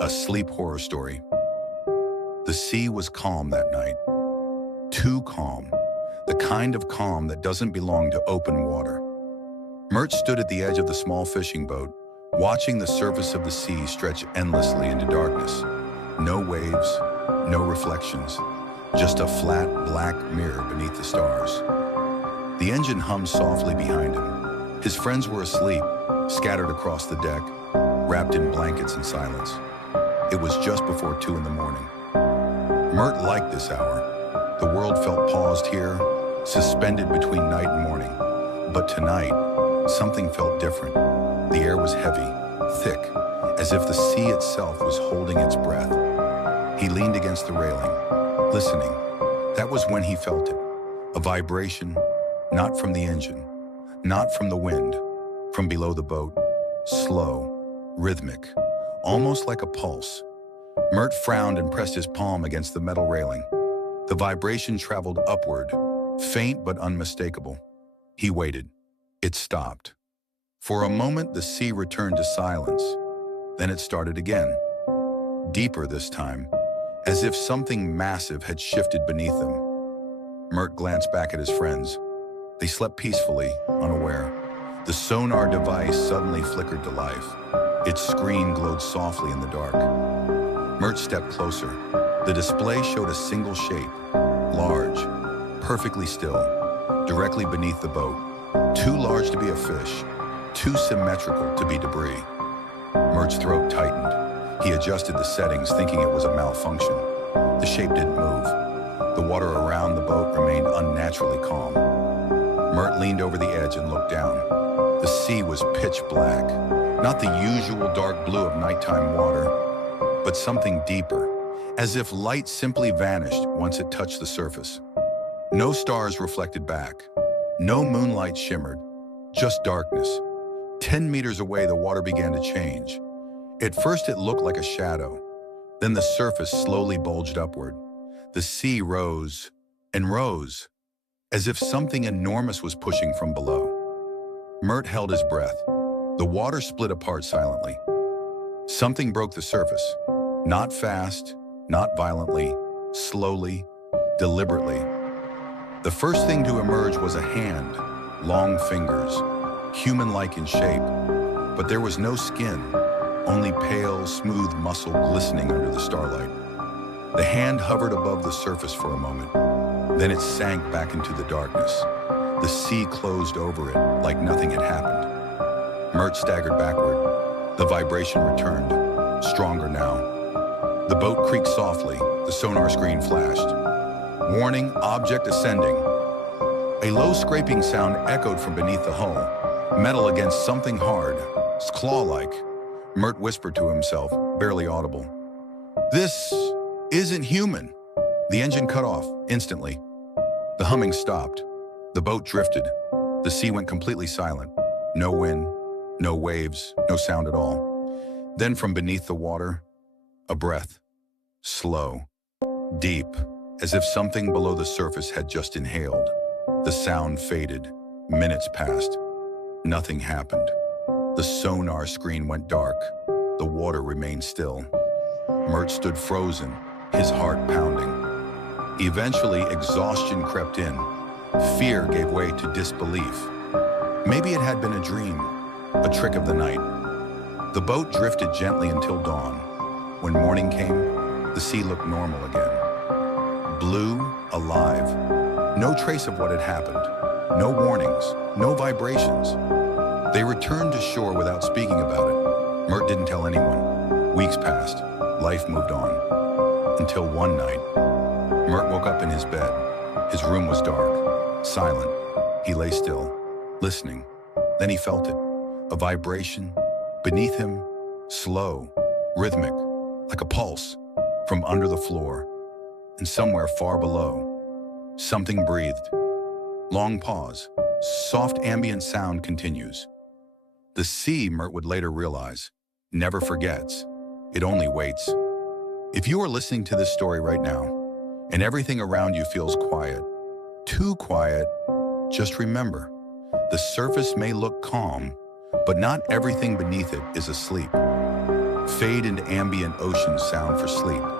A sleep horror story. The sea was calm that night. Too calm. The kind of calm that doesn't belong to open water. Mert stood at the edge of the small fishing boat, watching the surface of the sea stretch endlessly into darkness. No waves, no reflections, just a flat black mirror beneath the stars. The engine hummed softly behind him. His friends were asleep, scattered across the deck, wrapped in blankets and silence. It was just before 2 in the morning. Mert liked this hour. The world felt paused here, suspended between night and morning. But tonight, something felt different. The air was heavy, thick, as if the sea itself was holding its breath. He leaned against the railing, listening. That was when he felt it. A vibration, not from the engine, not from the wind, from below the boat. Slow, rhythmic, almost like a pulse. Mert frowned and pressed his palm against the metal railing. The vibration traveled upward, faint but unmistakable. He waited. It stopped. For a moment, the sea returned to silence. Then it started again. Deeper this time, as if something massive had shifted beneath them. Mert glanced back at his friends. They slept peacefully, unaware. The sonar device suddenly flickered to life. Its screen glowed softly in the dark. Mert stepped closer. The display showed a single shape, large, perfectly still, directly beneath the boat. Too large to be a fish, too symmetrical to be debris. Mert's throat tightened. He adjusted the settings, thinking it was a malfunction. The shape didn't move. The water around the boat remained unnaturally calm. Mert leaned over the edge and looked down. The sea was pitch black, not the usual dark blue of nighttime water, but something deeper, as if light simply vanished once it touched the surface. No stars reflected back. No moonlight shimmered, just darkness. 10 meters away, the water began to change. At first, it looked like a shadow. Then the surface slowly bulged upward. The sea rose and rose, as if something enormous was pushing from below. Mert held his breath. The water split apart silently. Something broke the surface. Not fast, not violently, slowly, deliberately. The first thing to emerge was a hand, long fingers, human-like in shape. But there was no skin, only pale, smooth muscle glistening under the starlight. The hand hovered above the surface for a moment. Then it sank back into the darkness. The sea closed over it like nothing had happened. Mert staggered backward. The vibration returned, stronger now. The boat creaked softly. The sonar screen flashed. Warning, object ascending. A low scraping sound echoed from beneath the hull. Metal against something hard, claw-like. Mert whispered to himself, barely audible. This isn't human. The engine cut off instantly. The humming stopped. The boat drifted. The sea went completely silent. No wind, no waves, no sound at all. Then from beneath the water, a breath. Slow, deep, as if something below the surface had just inhaled. The sound faded. Minutes passed. Nothing happened. The sonar screen went dark. The water remained still. Mert stood frozen, his heart pounding. Eventually, exhaustion crept in. Fear gave way to disbelief. Maybe it had been a dream, a trick of the night. The boat drifted gently until dawn. When morning came, the sea looked normal again. Blue, alive. No trace of what had happened. No warnings, no vibrations. They returned to shore without speaking about it. Mert didn't tell anyone. Weeks passed. Life moved on. Until one night, Mert woke up in his bed. His room was dark, silent. He lay still, listening. Then he felt it. A vibration. Beneath him, slow, rhythmic, like a pulse, from under the floor. And somewhere far below, something breathed. Long pause. Soft ambient sound continues. The sea, Mert would later realize, never forgets. It only waits. If you are listening to this story right now, and everything around you feels quiet, too quiet, just remember, the surface may look calm, but not everything beneath it is asleep. fade into ambient ocean sound for sleep.